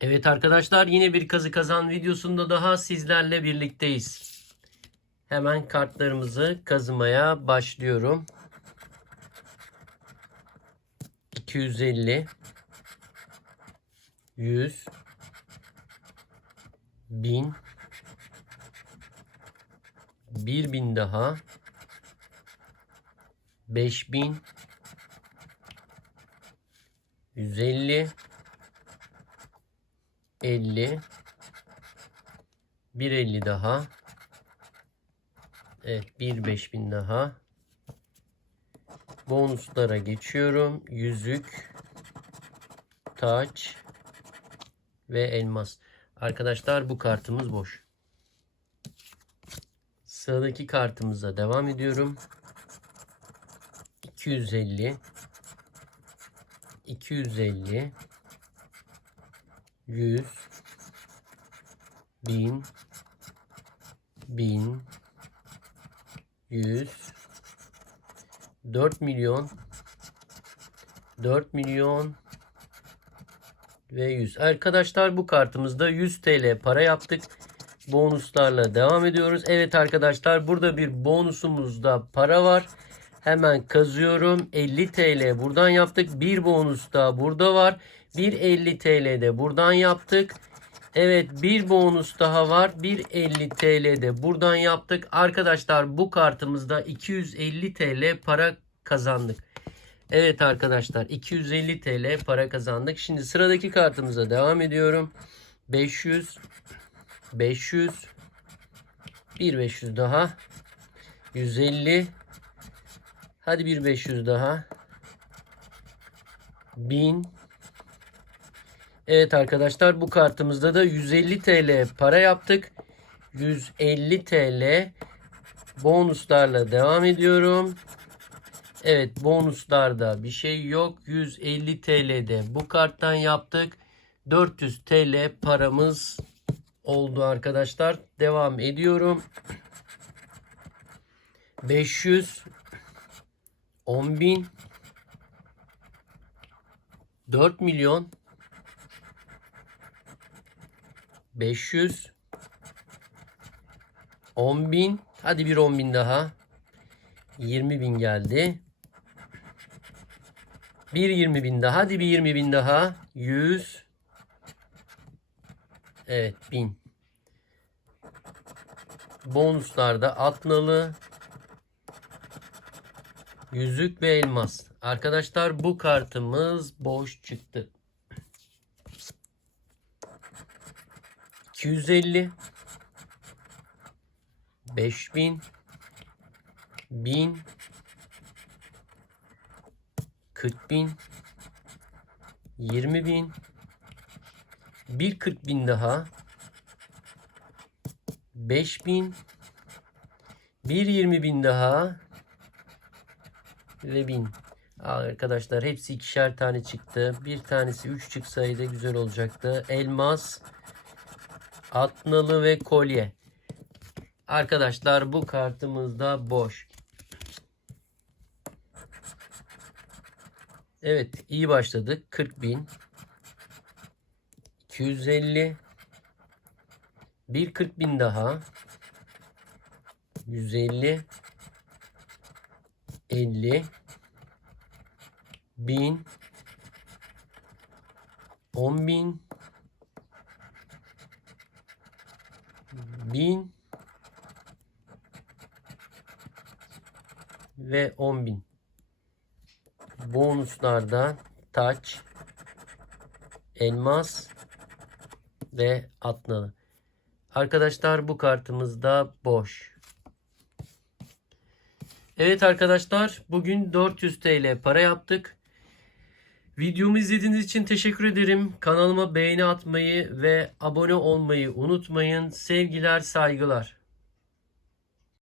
Evet arkadaşlar yine bir kazı kazan videosunda daha sizlerle birlikteyiz. Hemen kartlarımızı kazımaya başlıyorum. 250 100 1000 1000 daha 5000 150 50 150 daha. Evet bir 5000 daha. Bonuslara geçiyorum. Yüzük taç ve elmas. Arkadaşlar bu kartımız boş. Sıradaki kartımıza devam ediyorum. 250 250 100 1000 1000 100 4 milyon 4 milyon ve 100. Arkadaşlar bu kartımızda 100 TL para yaptık. Bonuslarla devam ediyoruz. Evet arkadaşlar burada bir bonusumuzda para var. Hemen kazıyorum. 50 TL buradan yaptık. Bir bonus da burada var. Bir 50 TL de buradan yaptık. Evet bir bonus daha var. Bir 50 TL de buradan yaptık. Arkadaşlar bu kartımızda 250 TL para kazandık. Evet arkadaşlar 250 TL para kazandık. Şimdi sıradaki kartımıza devam ediyorum. 500 500 bir 500 daha 150 hadi bir 500 daha 1000 Evet arkadaşlar bu kartımızda da 150 TL para yaptık. 150 TL bonuslarla devam ediyorum. Evet bonuslarda bir şey yok. 150 TL'de bu karttan yaptık. 400 TL paramız oldu arkadaşlar. Devam ediyorum. 500 10.000 4 milyon 500 10.000 hadi bir 10.000 daha 20.000 geldi. Bir 20.000 daha. Hadi bir 20.000 daha. 100. Evet 1000. Bonuslarda atnalı. Yüzük ve elmas. Arkadaşlar bu kartımız boş çıktı. 250 5000 1000 40 bin. 20 bin. Bir 40 bin daha. 5 bin. Bir 20 bin daha ve bin arkadaşlar hepsi ikişer tane çıktı bir tanesi 3 çıksaydı güzel olacaktı elmas atnalı ve kolye arkadaşlar bu kartımız da boş Evet iyi başladık. 40 bin. 250. Bir 40 bin daha. 150. 50. 1000. 10 bin. 1000 ve 10 bin bonuslarda taç, elmas ve atnalı. Arkadaşlar bu kartımız da boş. Evet arkadaşlar bugün 400 TL para yaptık. Videomu izlediğiniz için teşekkür ederim. Kanalıma beğeni atmayı ve abone olmayı unutmayın. Sevgiler, saygılar.